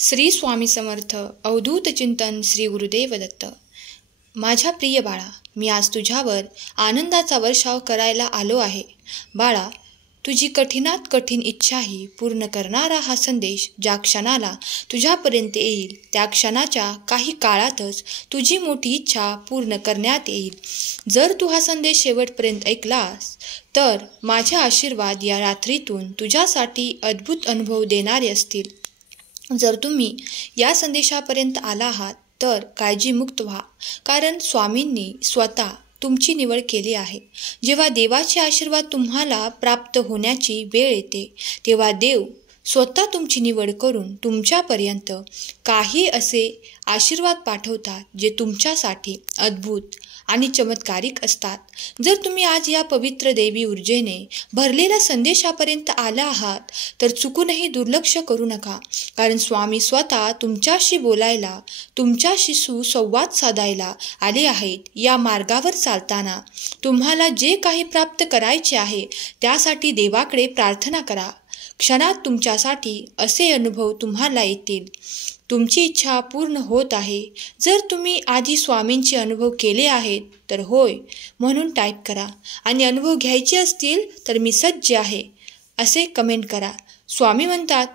श्री स्वामी समर्थ अवधूत चिंतन श्री गुरुदेव दत्त। माझ्या प्रिय बाळा, मी आज तुझ्यावर आनंदाचा वर्षाव करायला आलो आहे। बाळा, तुझी कठीणात कठीण इच्छाही पूर्ण करणारा हा संदेश ज्या क्षणाला तुझ्यापर्यंत येईल त्या क्षणाच्या काही काळातच तुझी मोठी इच्छा पूर्ण करण्यात येईल। जर तू हा संदेश शेवटपर्यंत ऐकलास तर माझे आशीर्वाद या रात्रीतून तुझ्यासाठी अद्भुत अनुभव देणारे असतील। जर तुम्ही या संदेशापर्यंत आला आहात तर काळजीमुक्त व्हा, कारण स्वामींनी स्वतः तुमची निवड केली आहे। जेव्हा देवाचे आशीर्वाद तुम्हाला प्राप्त होण्याची वेळ येते तेव्हा देव स्वतः तुमची निवड करून तुमच्यापर्यंत काही असे आशीर्वाद पाठवतात जे तुमच्यासाठी अद्भुत आणि चमत्कारिक असतात। जर तुम्ही आज या पवित्र देवी ऊर्जेने भरलेल्या संदेशापर्यंत आला आहात तर चुकूनही दुर्लक्ष करू नका, कारण स्वामी स्वतः तुमच्याशी बोलायला, तुमच्याशी सुसंवाद साधायला आले आहेत। या मार्गावर चालताना तुम्हाला जे काही प्राप्त करायचे आहे त्यासाठी देवाकडे प्रार्थना करा। क्षणात तुमच्यासाठी असे अनुभव तुम्हाला येतील। तुमची इच्छा पूर्ण होत आहे। जर तुम्ही आधी स्वामींचे अनुभव केले आहेत तर होय म्हणून टाईप करा, आणि अनुभव घ्यायचे असतील तर मी सज्ज आहे असे कमेंट करा। स्वामी म्हणतात,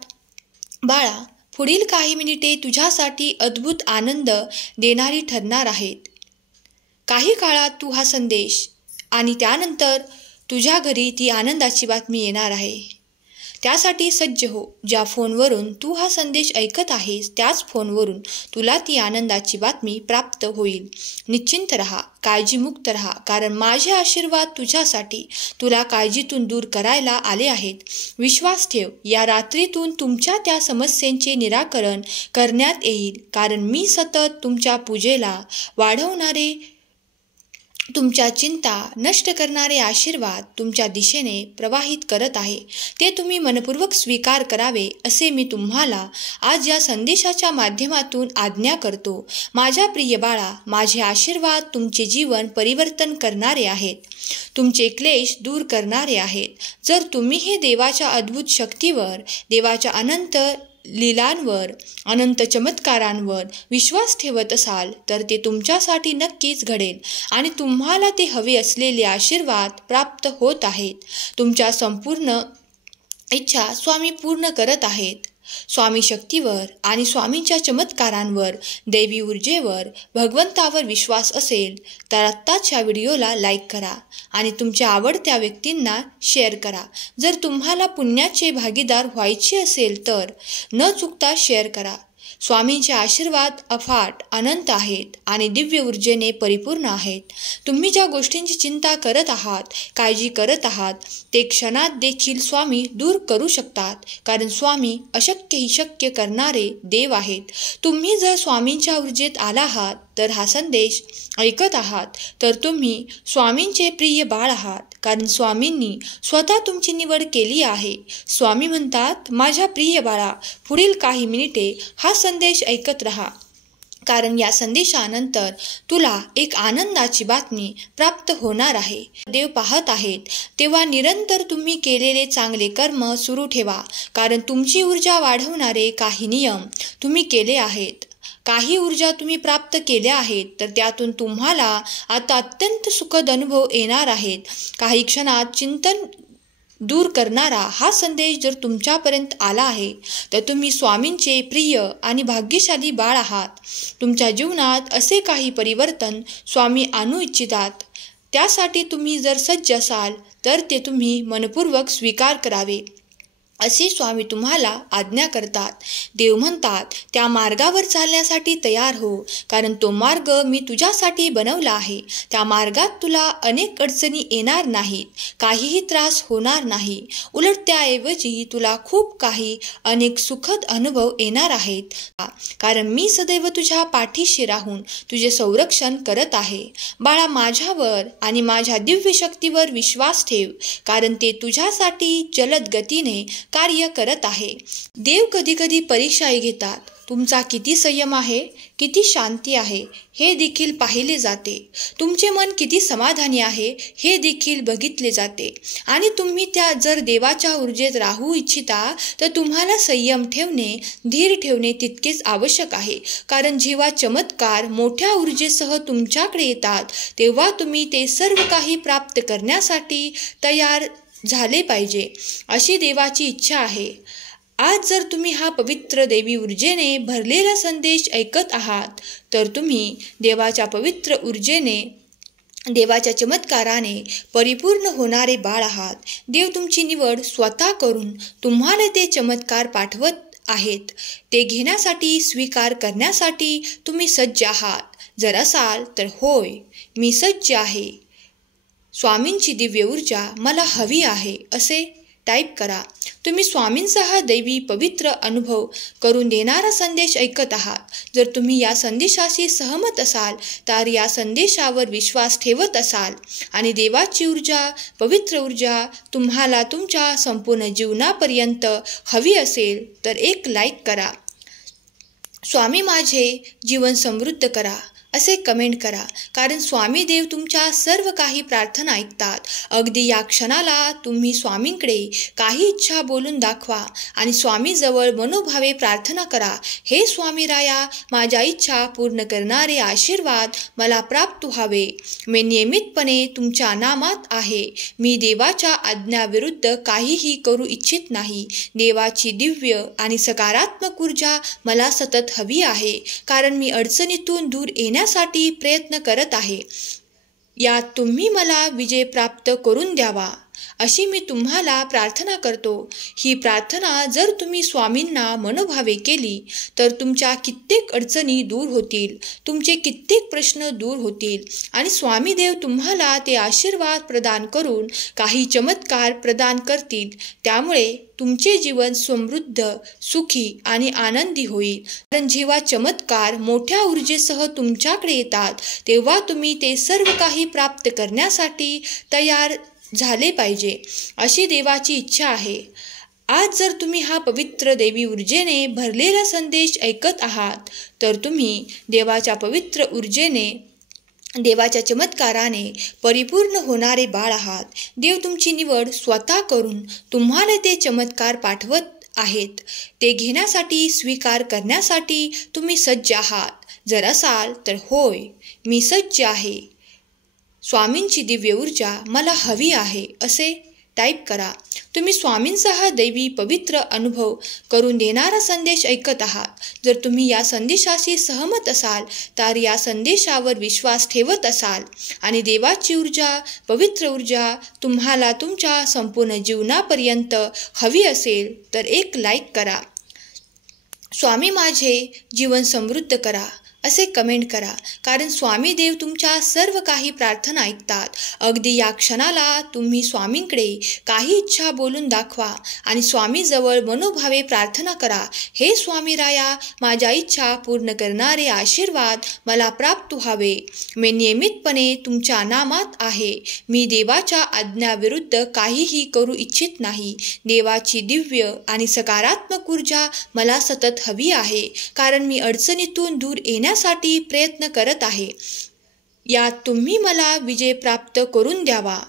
बाळा, पुढील काही मिनिटे तुझ्यासाठी अद्भुत आनंद देणारी ठरणार आहेत। काही काळात तू हा संदेश आणि त्यानंतर तुझ्या घरी ती आनंदाची बातमी येणार आहे। त्यासाठी सज्ज हो। ज्या फोनवरून तू हा संदेश ऐकत आहेस त्याच फोनवरून तुला ती आनंदाची बातमी प्राप्त होईल। निश्चिंत रहा, काळजीमुक्त रहा, कारण माझे आशीर्वाद तुझ्यासाठी तुला काळजीतून दूर करायला आले आहेत। विश्वास ठेव, या रात्रीतून तुमच्या त्या समस्येचे निराकरण करण्यात येईल, कारण मी सतत तुमच्या पूजेला वाढवणारे, तुमच्या चिंता नष्ट करणारे आशीर्वाद तुमच्या दिशेने प्रवाहित करत आहे। ते तुम्ही मनपूर्वक स्वीकार करावे असे मी तुम्हाला आज या संदेशाच्या माध्यमातून आज्ञा करतो। माझ्या प्रिय बाळा, माझे आशीर्वाद तुमचे जीवन परिवर्तन करणारे आहेत, तुमचे क्लेश दूर करणारे आहेत। जर तुम्ही हे देवाच्या अद्भुत शक्तीवर, देवाच्या अनंत लीलांवर, अनंत चमत्कारांवर विश्वास ठेवत असाल तर ते तुमच्यासाठी नक्कीच घडेल आणि तुम्हाला ते हवे असलेले आशीर्वाद प्राप्त होत आहेत। तुमच्या संपूर्ण इच्छा स्वामी पूर्ण करत आहेत। स्वामी शक्तीवर आणि स्वामींच्या चमत्कारांवर, दैवी ऊर्जेवर, भगवंतावर विश्वास असेल तर आत्ताच या व्हिडिओला लाईक करा आणि तुमच्या आवडत्या व्यक्तींना शेअर करा। जर तुम्हाला पुण्याचे भागीदार व्हायचे असेल तर न चुकता शेअर करा। स्वामींचे आशीर्वाद अफाट अनंत आहेत आणि दिव्य ऊर्जेने परिपूर्ण आहेत। तुम्ही ज्या गोष्टींची चिंता करत आहात, काळजी करत आहात, ते क्षणात देखील स्वामी दूर करू शकतात, कारण स्वामी अशक्य ही शक्य करणारे देव आहेत। तुम्ही जर स्वामींच्या ऊर्जेत आला आहात तर हा संदेश ऐकत आहात तर तुम्ही स्वामींचे प्रिय बाळ आहात, कारण स्वामींनी स्वतः तुमची निवड केली आहे। स्वामी म्हणतात, माझ्या प्रिय बाळा, पुढील काही मिनिटे हा संदेश ऐकत रहा, कारण या संदेशानंतर तुला एक आनंदाची बातमी प्राप्त होणार आहे। देव पाहत आहेत तेव्हा निरंतर तुम्ही केलेले चांगले कर्म सुरू ठेवा, कारण तुमची ऊर्जा वाढवणारे काही नियम तुम्ही केले आहेत। काही ऊर्जा तुम्ही प्राप्त केल्या आहेत तर त्यातून तुम्हाला आता अत्यंत सुखद अनुभव येणार आहेत। काही क्षणात चिंतन दूर करणारा हा संदेश जर तुमच्यापर्यंत आला आहे तर तुम्ही स्वामींचे प्रिय आणि भाग्यशाली बाळ आहात। तुमच्या जीवनात असे काही परिवर्तन स्वामी आणू इच्छितात, त्यासाठी तुम्ही जर सज्ज असाल तर ते तुम्ही मनपूर्वक स्वीकार करावे असे स्वामी तुम्हाला आज्ञा करतात। देव म्हणतात, त्या मार्गावर चालण्यासाठी तयार हो, कारण तो मार्ग मी तुझ्यासाठी बनवला आहे। त्या मार्गात तुला अनेक अडचणी येणार नाहीत, काहीही त्रास होणार नाही, उलट त्याऐवजी तुला खूप काही अनेक सुखद अनुभव येणार आहेत, कारण मी सदैव तुझ्या पाठीशी राहून तुझे संरक्षण करत आहे। बाळा, माझ्यावर आणि माझ्या दिव्य शक्तीवर विश्वास ठेव, कारण ते तुझ्यासाठी जलद गतीने कार्य करत आहे। देव कधी कधी परीक्षाही घेतात, तुमचा किती संयम आहे, किती शांती आहे हे देखील पाहिले जाते. तुमचे मन किती समाधानी आहे हे देखील बघितले जाते. आणि तुम्ही त्या जर देवाच्या ऊर्जेत राहू इच्छिता तर तुम्हाला संयम ठेवणे, धीर ठेवणे तितकेच आवश्यक आहे. कारण जेव्हा चमत्कार मोठ्या ऊर्जेसह तुमच्याकडे येतात तेव्हा तुम्ही ते सर्व काही प्राप्त करण्यासाठी तयार झाले पाहिजे, अशी देवाची इच्छा आहे. आज जर तुम्ही हा पवित्र देवी ऊर्जेने भरलेला संदेश ऐकत आहात तर तुम्ही देवाच्या पवित्र ऊर्जेने, देवाच्या चमत्काराने परिपूर्ण होणारे बाळ आहात. देव तुमची निवड स्वतः करून तुम्हाला ते चमत्कार पाठवत आहेत. ते घेण्यासाठी, स्वीकार करण्यासाठी तुम्ही सज्ज आहात. जर असाल तर होय, मी सज्ज आहे. स्वामींची दिव्य ऊर्जा मला हवी आहे असे टाईप करा. तुम्ही स्वामींचा हा दैवी पवित्र अनुभव करून देणारा संदेश ऐकत आहात. जर तुम्ही या संदेशाशी सहमत असाल तर या संदेशावर विश्वास ठेवत असाल आणि देवाची ऊर्जा, पवित्र ऊर्जा तुम्हाला तुमच्या संपूर्ण जीवनापर्यंत हवी असेल तर एक लाईक करा. स्वामी माझे जीवन समृद्ध करा असे कमेंट करा. कारण स्वामी देव तुमच्या सर्व काही प्रार्थना ऐकतात. अगदी या क्षणाला तुम्ही स्वामींकडे काही इच्छा बोलून दाखवा आणि स्वामीजवळ मनोभावे प्रार्थना करा. हे स्वामी राया, माझ्या इच्छा पूर्ण करणारे आशीर्वाद मला प्राप्त व्हावे. मी नियमितपणे तुमच्या नामात आहे. मी देवाच्या आज्ञाविरुद्ध काहीही करू इच्छित नाही. देवाची दिव्य आणि सकारात्मक ऊर्जा मला सतत हवी आहे. कारण मी अडचणीतून दूर येण्यासाठी प्रयत्न करत आहे. यात तुम्ही मला विजय प्राप्त करून द्यावा अशी मी तुम्हाला प्रार्थना करतो. ही प्रार्थना जर तुम्ही स्वामींना मनोभावे केली तर तुमच्या कित्येक अडचणी दूर होतील, तुमचे कित्येक प्रश्न दूर होतील आणि स्वामी देव तुम्हाला ते आशीर्वाद प्रदान करून काही चमत्कार प्रदान करतील. त्यामुळे तुमचे जीवन समृद्ध, सुखी आणि आनंदी होईल. कारण जेव्हा चमत्कार मोठ्या ऊर्जेसह तुमच्याकडे येतात तेव्हा तुम्ही ते सर्व काही प्राप्त करण्यासाठी तयार झाले पाहिजे, अशी देवाची इच्छा आहे. आज जर तुम्ही हा पवित्र देवी ऊर्जेने भरलेला संदेश ऐकत आहात तर तुम्ही देवाच्या पवित्र ऊर्जेने, देवाच्या चमत्काराने परिपूर्ण होणारे बाळ आहात. देव तुमची निवड स्वतः करून तुम्हाला ते चमत्कार पाठवत आहेत. ते घेण्यासाठी, स्वीकार करण्यासाठी तुम्ही सज्ज आहात. जर असाल तर होय, मी सज्ज आहे. स्वामींची दिव्य ऊर्जा मला हवी आहे असे टाईप करा. तुम्ही स्वामींचा हा दैवी पवित्र अनुभव करून देणारा संदेश ऐकत आहात. जर तुम्ही या संदेशाशी सहमत असाल तर या संदेशावर विश्वास ठेवत असाल आणि देवाची ऊर्जा, पवित्र ऊर्जा तुम्हाला तुमच्या संपूर्ण जीवनापर्यंत हवी असेल तर एक लाईक करा. स्वामी माझे जीवन समृद्ध करा असे कमेंट करा. कारण स्वामी देव तुमच्या सर्व काही प्रार्थना ऐकतात. अगदी या क्षणाला तुम्ही स्वामींकडे काही इच्छा बोलून दाखवा आणि स्वामीजवळ मनोभावे प्रार्थना करा. हे स्वामी राया, माझ्या इच्छा पूर्ण करणारे आशीर्वाद मला प्राप्त व्हावे. मी नियमितपणे तुमच्या नामात आहे. मी देवाच्या आज्ञाविरुद्ध काहीही करू इच्छित नाही. देवाची दिव्य आणि सकारात्मक ऊर्जा मला सतत हवी आहे. कारण मी अडचणीतून दूर साठी प्रयत्न करत आहे. यात तुम्ही मला विजय प्राप्त करून द्यावा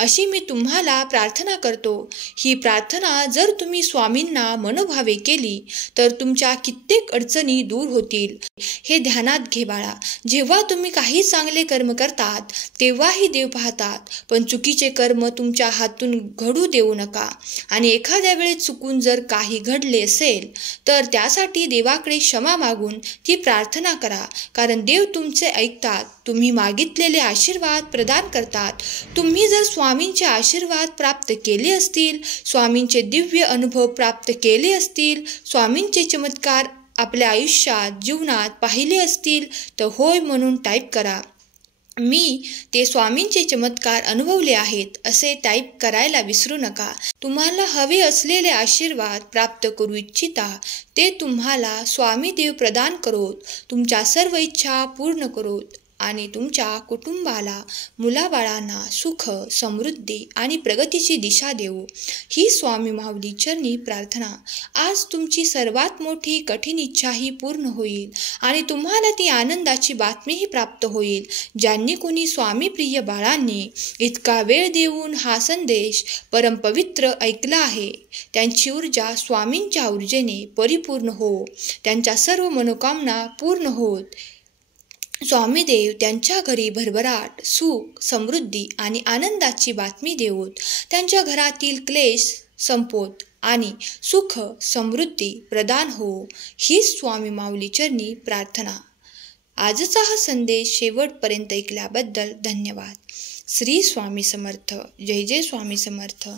अशी मी तुम्हाला प्रार्थना करतो. ही प्रार्थना जर तुम्ही स्वामींना मनोभावे केली तर तुमच्या कित्येक अडचणी दूर होतील. हे ध्यानात घे बाळा. जेव्हा तुम्ही काही चांगले कर्म करतात तेव्हाही देव पाहतात, पण चुकीचे कर्म तुमच्या हातून घडू देऊ नका. आणि एखाद्या वेळेस चुकून जर काही घडले असेल तर त्यासाठी देवाकडे क्षमा मागून ती प्रार्थना करा. कारण देव तुमचे ऐकतात. तुम्ही मागितलेले आशीर्वाद प्रदान करतात. तुम्ही जर स्वामींचे आशीर्वाद प्राप्त केले असतील, स्वामींचे दिव्य अनुभव प्राप्त केले असतील, स्वामींचे चमत्कार आपल्या आयुष्यात, जीवनात पाहिले असतील तर होय म्हणून टाईप करा. मी ते स्वामींचे चमत्कार अनुभवले आहेत असे टाईप करायला विसरू नका. तुम्हाला हवे असलेले आशीर्वाद प्राप्त करू इच्छिता ते तुम्हाला स्वामी देव प्रदान करोत. तुमच्या सर्व इच्छा पूर्ण करोत. आणि तुमच्या कुटुंबाला, मुलाबाळांना सुख, समृद्धी आणि प्रगतीची दिशा देवो, ही स्वामी माऊली चरणी प्रार्थना. आज तुमची सर्वात मोठी कठीण इच्छाही पूर्ण होईल आणि तुम्हाला ती आनंदाची बातमीही प्राप्त होईल. ज्यांनी कोणी स्वामी प्रिय बाळांनी इतका वेळ देऊन हा संदेश परमपवित्र ऐकला आहे, त्यांची ऊर्जा स्वामींच्या ऊर्जेने परिपूर्ण हो, त्यांच्या सर्व मनोकामना पूर्ण होत. स्वामीदेव त्यांच्या घरी भरभराट, सुख, समृद्धी आणि आनंदाची बातमी देवोत. त्यांच्या घरातील क्लेश संपोत आणि सुख समृद्धी प्रदान हो, ही स्वामी माऊली चरणी प्रार्थना. आजचा हा संदेश शेवटपर्यंत ऐकल्याबद्दल धन्यवाद. श्री स्वामी समर्थ. जय जय स्वामी समर्थ.